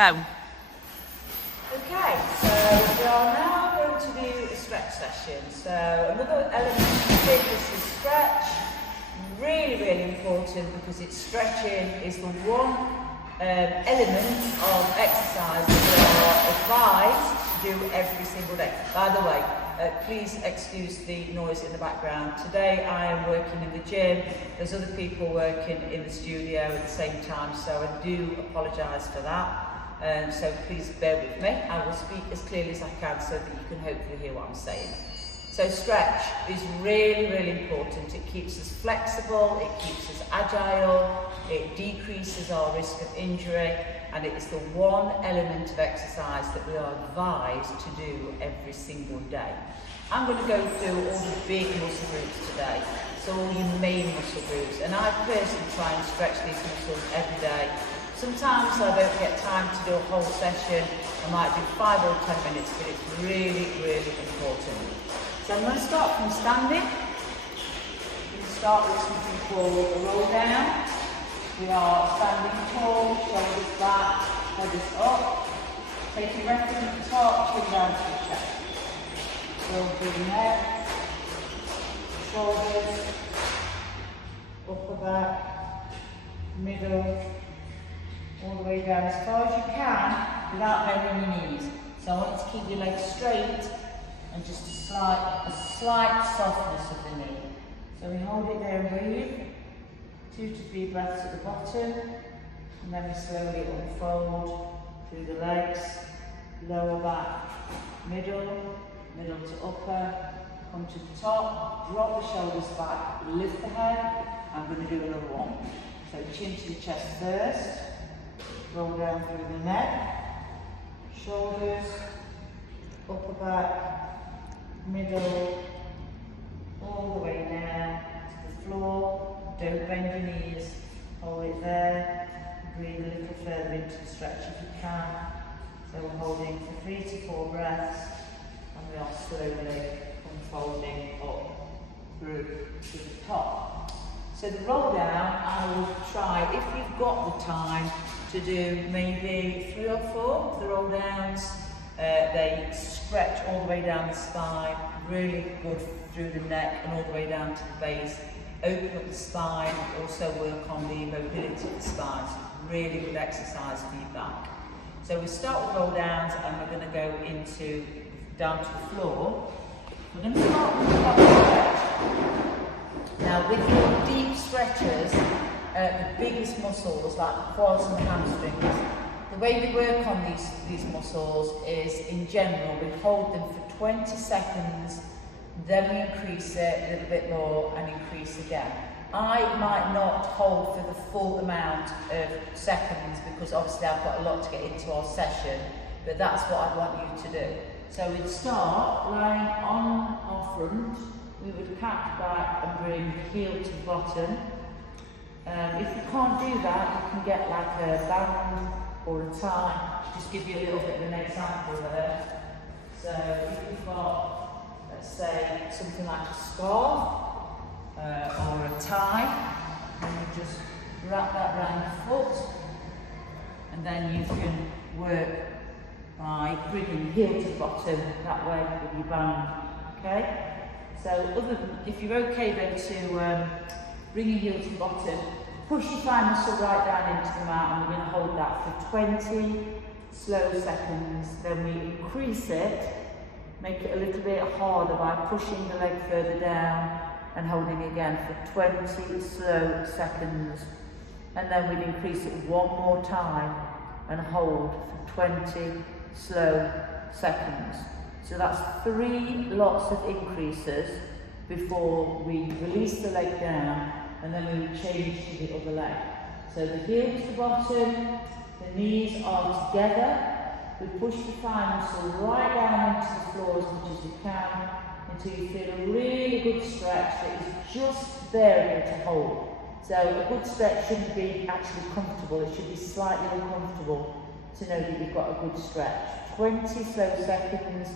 go. Okay, so we are now going to do a stretch session. So another element of fitness is stretch. Really important because it's stretching is the one element of exercise that we are advised to do every single day. By the way, please excuse the noise in the background. Today I am working in the gym. There's other people working in the studio at the same time, so I do apologise for that. So please bear with me. I will speak as clearly as I can so that you can hopefully hear what I'm saying. So stretch is really important. It keeps us flexible, it keeps us agile, it decreases our risk of injury, and it is the one element of exercise that we are advised to do every single day. I'm going to go through all the big muscle groups today, so all your main muscle groups, and I personally try and stretch these muscles every day. Sometimes I don't get time to do a whole session. I might do 5 or 10 minutes, but it's really important. So I'm going to start from standing. We start with something called a roll down. We are standing tall, shoulders back, shoulders up. Take your breath in at the top, chin down to the chest. Roll through the neck, shoulders, upper back, middle, all the way down as far as you can without bending your knees. So I want you to keep your legs straight and just a slight softness of the knee. So we hold it there and breathe. 2 to 3 breaths at the bottom, and then we slowly unfold through the legs, lower back, middle to upper, come to the top, drop the shoulders back, lift the head. I'm going to do another one. So chin to the chest first. Roll down through the neck, shoulders, upper back, middle, all the way down to the floor. Don't bend your knees, hold it there. Breathe a little further into the stretch if you can. So we're holding for 3 to 4 breaths, and we are slowly unfolding up through to the top. So the roll down, I will try, if you've got the time, to do maybe 3 or 4 of the roll downs. They stretch all the way down the spine, really good through the neck and all the way down to the base. Open up the spine, also work on the mobility of the spine. So really good exercise for your back. So we start with roll downs and we're going to go into down to the floor. We're going to start with the back stretch. Now with your deep stretches, the biggest muscles like the quads and the hamstrings, the way we work on these muscles is, in general, we hold them for 20 seconds, then we increase it a little bit more and increase again. I might not hold for the full amount of seconds because obviously I've got a lot to get into our session, but that's what I want you to do. So we'd start lying on our front, we would catch back and bring the heel to the bottom. If you can't do that, you can get like a band or a tie. Just give you a little bit of an example there. So if you've got, let's say, something like a scarf or a tie, and you just wrap that around your foot, and then you can work by bringing the heel to the bottom that way with your band. Okay? So if you're okay then to bring your heel to the bottom, push your thigh muscle right down into the mat, and we're going to hold that for 20 slow seconds. Then we increase it, make it a little bit harder by pushing the leg further down and holding again for 20 slow seconds. And then we'd increase it one more time and hold for 20 slow seconds. So that's 3 lots of increases before we release the leg down, and then we would change to the other leg. So the heel to the bottom, the knees are together. We push the thigh muscle right down into the floor as much as you can until you feel a really good stretch that is just there to hold. So a good stretch shouldn't be actually comfortable, it should be slightly uncomfortable to know that you've got a good stretch. 20 slow seconds,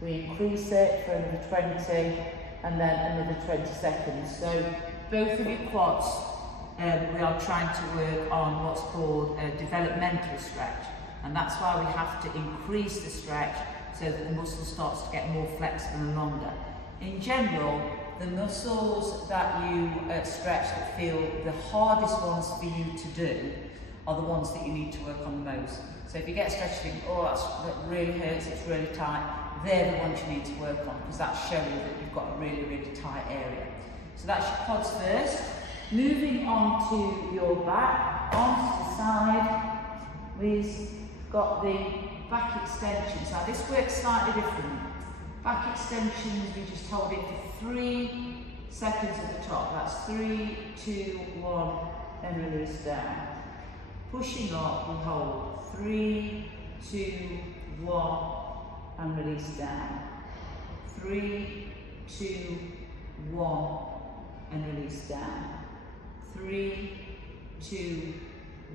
we increase it for another 20, and then another 20 seconds. So both of your quads, we are trying to work on what's called a developmental stretch. And that's why we have to increase the stretch so that the muscle starts to get more flexible and longer. In general, the muscles that you stretch that feel the hardest ones for you to do are the ones that you need to work on the most. So if you get stretched and think, oh, that really hurts, it's really tight, they're the ones you need to work on, because that's showing that you've got a really, really tight area. So that's your quads first. Moving on to your back, arms to the side, we've got the back extensions. Now this works slightly different. Back extensions, we just hold it for 3 seconds at the top. That's 3, 2, 1, and release down. Pushing up, we hold 3, 2, 1, and release down. 3, 2, 1, and release down. 3, 2,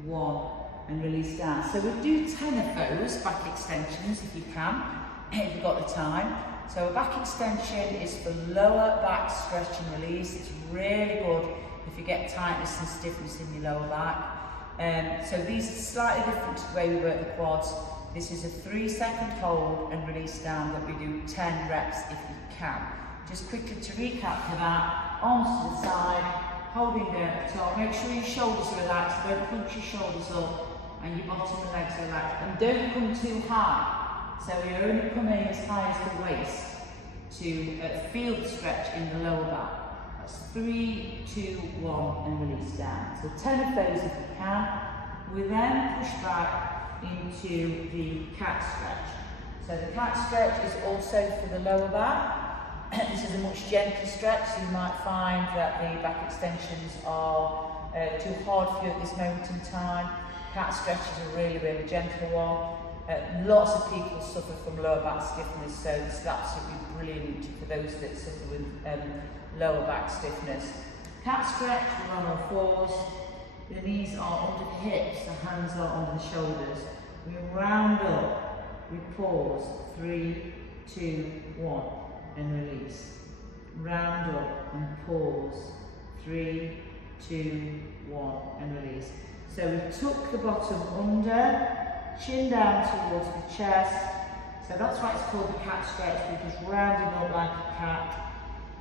1, and release down. So we do 10 of those back extensions if you can, if you've got the time. So a back extension is for lower back stretch and release. It's really good if you get tightness and stiffness in your lower back. So these are slightly different to the way we work the quads. This is a 3-second hold and release down that we do 10 reps if you can. Just quickly to recap for that, arms to the side, holding there at the top. Make sure your shoulders are relaxed, don't punch your shoulders up, and your bottom and legs are relaxed. And don't come too high. So you're only coming as high as the waist to feel the stretch in the lower back. That's 3, 2, 1, and release down. So 10 of those if you can. We then push back into the cat stretch. So the cat stretch is also for the lower back. This is a much gentler stretch, so you might find that the back extensions are too hard for you at this moment in time. Cat stretch is a really, really gentle one. Lots of people suffer from lower back stiffness, so this is absolutely brilliant for those that suffer with lower back stiffness. Cat stretch, we're on all fours. The knees are under the hips, the hands are under the shoulders. We round up, we pause, 3, 2, 1, and release. Round up and pause, 3, 2, 1, and release. So we tuck the bottom under, chin down towards the chest. So that's why it's called the cat stretch. We're just rounding up like a cat,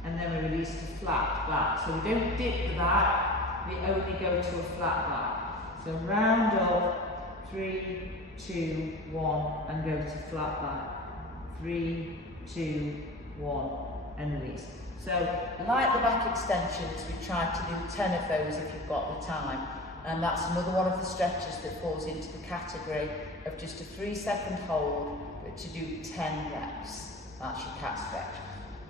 and then we release to flat back. So we don't dip the back, we only go to a flat back. So round up, 3, 2, 1, and go to flat back. 3, 2, 1, and release. So like the back extensions, we try to do 10 of those if you've got the time. And that's another one of the stretches that falls into the category of just a 3-second hold, but to do 10 reps. That's your cat stretch.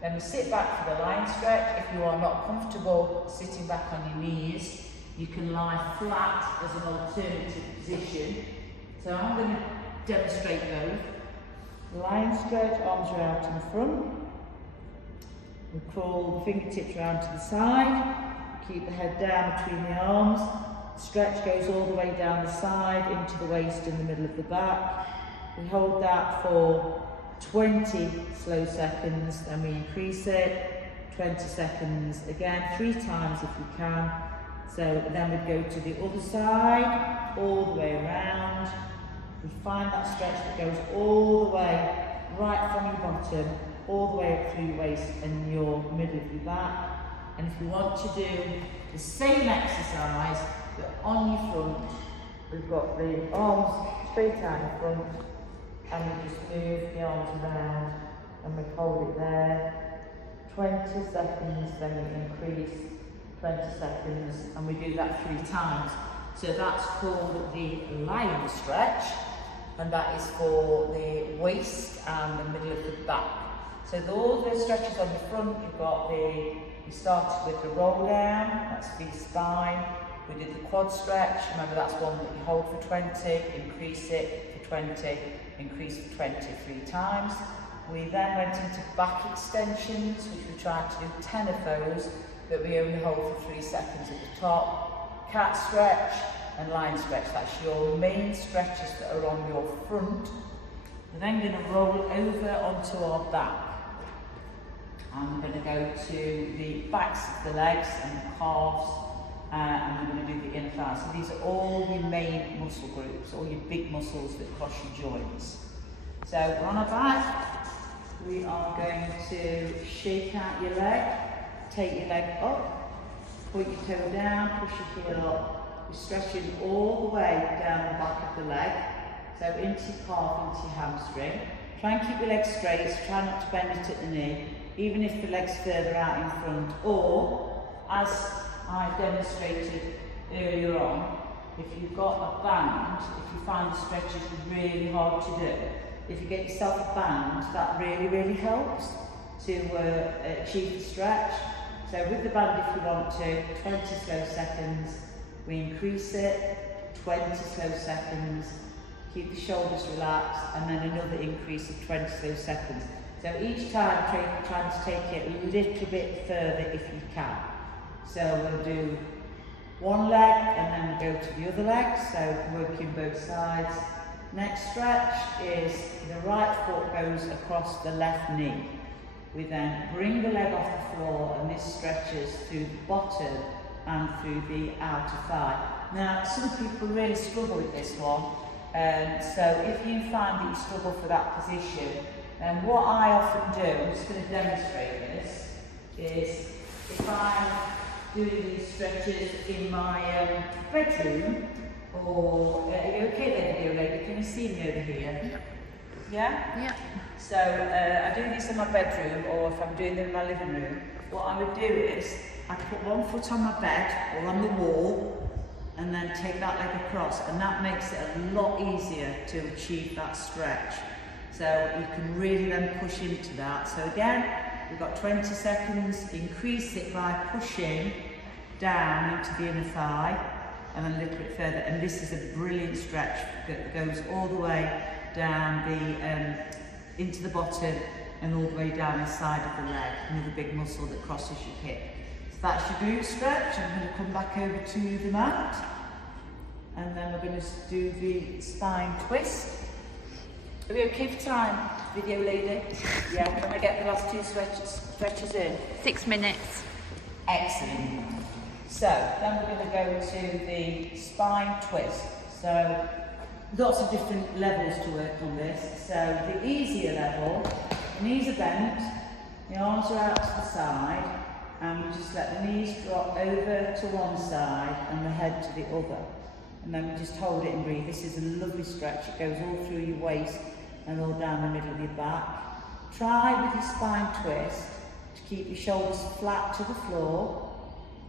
Then we sit back for the lion stretch. If you are not comfortable sitting back on your knees, you can lie flat as an alternative position. So I'm going to demonstrate those. Lion stretch, arms are out in front. We pull the fingertips round to the side. Keep the head down between the arms. Stretch goes all the way down the side into the waist in the middle of the back. We hold that for 20 slow seconds, then we increase it, 20 seconds again, 3 times if we can. So then we go to the other side, all the way around. We find that stretch that goes all the way right from your bottom, all the way up through your waist and your middle of your back. And if you want to do the same exercise, but on your front, we've got the arms straight out in front, and we just move the arms around, and we hold it there. 20 seconds, then we increase, 20 seconds, and we do that 3 times. So that's called the lion stretch, and that is for the waist and the middle of the back. So all the stretches on the front, you've got you started with the roll down, that's for your spine. We did the quad stretch, remember that's one that you hold for 20, increase it for 20, increase for 20 3 times. We then went into back extensions, which we tried to do 10 of those, but we only hold for 3 seconds at the top. Cat stretch and lion stretch, that's your main stretches that are on your front. We're then going to roll over onto our back. And we're going to go to the backs of the legs and the calves. and we're going to do the inner thigh. So these are all your main muscle groups, all your big muscles that cross your joints. So we're on our back. We are going to shake out your leg, take your leg up, point your toe down, push your heel up. You're stretching all the way down the back of the leg, so into your calf, into your hamstring. Try and keep your legs straight, so try not to bend it at the knee, even if the leg's further out in front, or, as I demonstrated earlier on, if you've got a band, if you find the stretches really hard to do, if you get yourself a band, that really helps to achieve the stretch. So with the band, if you want to, 20 slow seconds, we increase it, 20 slow seconds, keep the shoulders relaxed, and then another increase of 20 slow seconds. So each time trying to take it a little bit further if you can. So we'll do one leg and then we'll go to the other leg, so working both sides. Next stretch is the right foot goes across the left knee. We then bring the leg off the floor, and this stretches through the bottom and through the outer thigh. Now, some people really struggle with this one, so if you find that you struggle for that position, then what I often do, I'm just going to demonstrate this, is if I'm doing these stretches in my bedroom, or are you okay there, video lady? Can you see me over here? Yeah? Yeah. So I do this in my bedroom, or if I'm doing them in my living room, what I would do is I put one foot on my bed or on the wall and then take that leg across, and that makes it a lot easier to achieve that stretch. So you can really then push into that. So again, we've got 20 seconds, increase it by pushing down into the inner thigh, and then a little bit further, and this is a brilliant stretch that goes all the way down the into the bottom and all the way down the side of the leg, another big muscle that crosses your hip. So that's your glute stretch. I'm going to come back over to the mat, and then we're going to do the spine twist. Are we okay for time, video lady? Yeah, can I get the last two stretches in? 6 minutes. Excellent. So then we're going to go to the spine twist. So lots of different levels to work on this. So the easier level, knees are bent, the arms are out to the side, and we just let the knees drop over to one side and the head to the other. And then we just hold it and breathe. This is a lovely stretch. It goes all through your waist and all down the middle of your back. Try with your spine twist to keep your shoulders flat to the floor,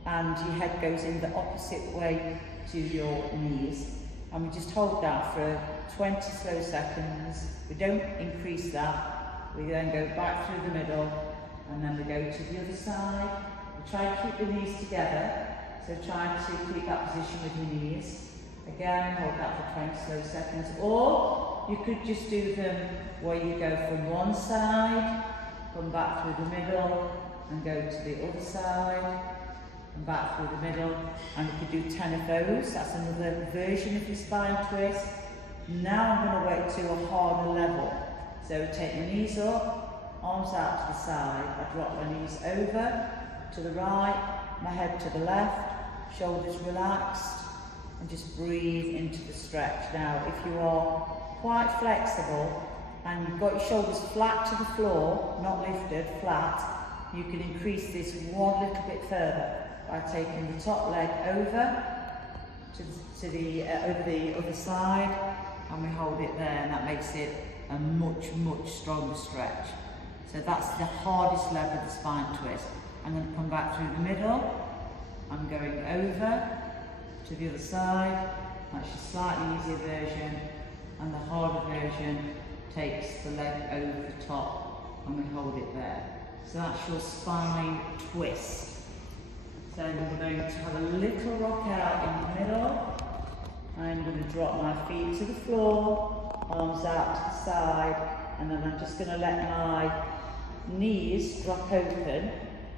and your head goes in the opposite way to your knees. And we just hold that for 20 slow seconds. We don't increase that. We then go back through the middle, and then we go to the other side. We try to keep the knees together, so try to keep that position with your knees. Again, hold that for 20 slow seconds. Or you could just do them where you go from one side, come back through the middle, and go to the other side, and back through the middle, and we could do 10 of those. That's another version of your spine twist. Now I'm going to work to a harder level. So take my knees up, arms out to the side. I drop my knees over to the right, my head to the left, shoulders relaxed, and just breathe into the stretch. Now, if you are quite flexible and you've got your shoulders flat to the floor, not lifted, flat, you can increase this one little bit further by taking the top leg over to the other side, and we hold it there, and that makes it a much stronger stretch. So that's the hardest level of the spine twist. I'm going to come back through the middle. I'm going over to the other side. That's your slightly easier version, and the harder version takes the leg over the top, and we hold it there. So that's your spine twist. So we're going to have a little rock out in the middle. I'm going to drop my feet to the floor, arms out to the side, and then I'm just going to let my knees drop open.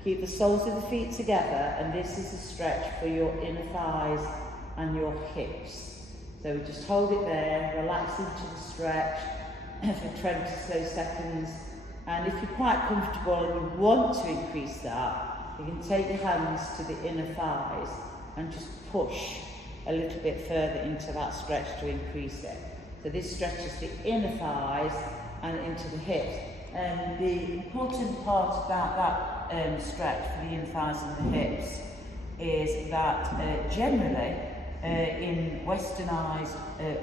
Keep the soles of the feet together, and this is a stretch for your inner thighs and your hips. So we just hold it there, relax into the stretch for 20 slow seconds. And if you're quite comfortable and you want to increase that, you can take your hands to the inner thighs and just push a little bit further into that stretch to increase it. So this stretches the inner thighs and into the hips. And the important part about that stretch for the inner thighs and the hips is that generally in westernized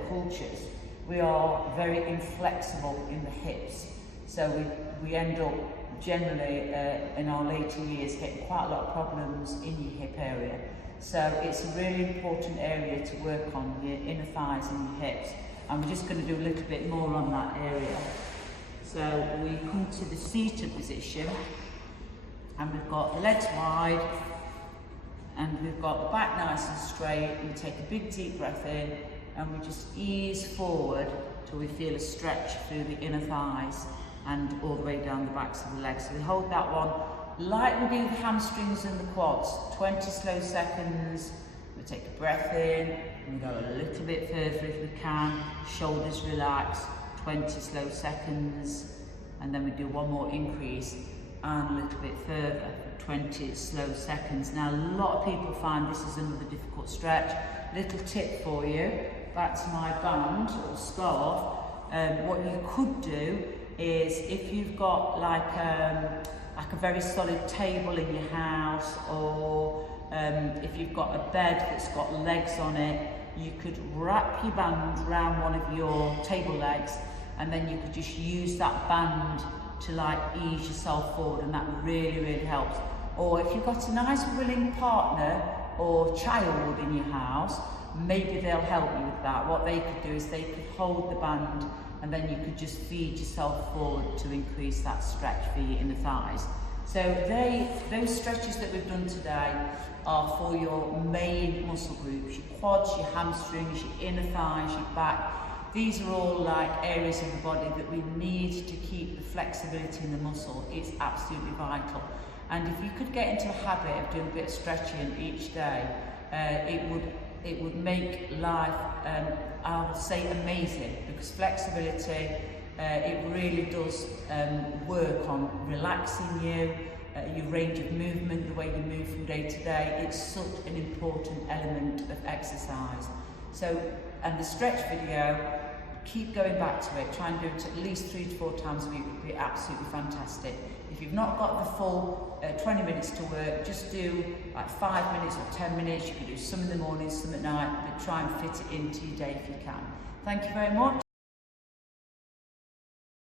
cultures, we are very inflexible in the hips. So we end up generally in our later years getting quite a lot of problems in your hip area. So it's a really important area to work on, your inner thighs and your hips. And we're just going to do a little bit more on that area. So we come to the seated position, and we've got the legs wide, and we've got the back nice and straight. We take a big deep breath in, and we just ease forward till we feel a stretch through the inner thighs and all the way down the backs of the legs. So we hold that one like we do the hamstrings and the quads, 20 slow seconds. We take a breath in, and we go a little bit further if we can, shoulders relax, 20 slow seconds, and then we do one more increase and a little bit further for 20 slow seconds. Now a lot of people find this is another difficult stretch. Little tip for you, back to my band or scarf, what you could do is if you've got like a very solid table in your house, or if you've got a bed that's got legs on it, you could wrap your band around one of your table legs, and then you could just use that band to like ease yourself forward, and that really helps. Or if you've got a nice willing partner or child in your house, maybe they'll help you with that. What they could do is they could hold the band, and then you could just feed yourself forward to increase that stretch for your inner thighs. So those stretches that we've done today are for your main muscle groups, your quads, your hamstrings, your inner thighs, your back. These are all like areas of the body that we need to keep the flexibility in the muscle. It's absolutely vital. And if you could get into a habit of doing a bit of stretching each day, it would make life, I would say, amazing, because flexibility, it really does work on relaxing you, your range of movement, the way you move from day to day. It's such an important element of exercise. So, and the stretch video, keep going back to it, try and do it at least 3 to 4 times a week, would be absolutely fantastic. If you've not got the full 20 minutes to work, just do like 5 minutes or 10 minutes. You can do some in the morning, some at night, but try and fit it into your day if you can. Thank you very much.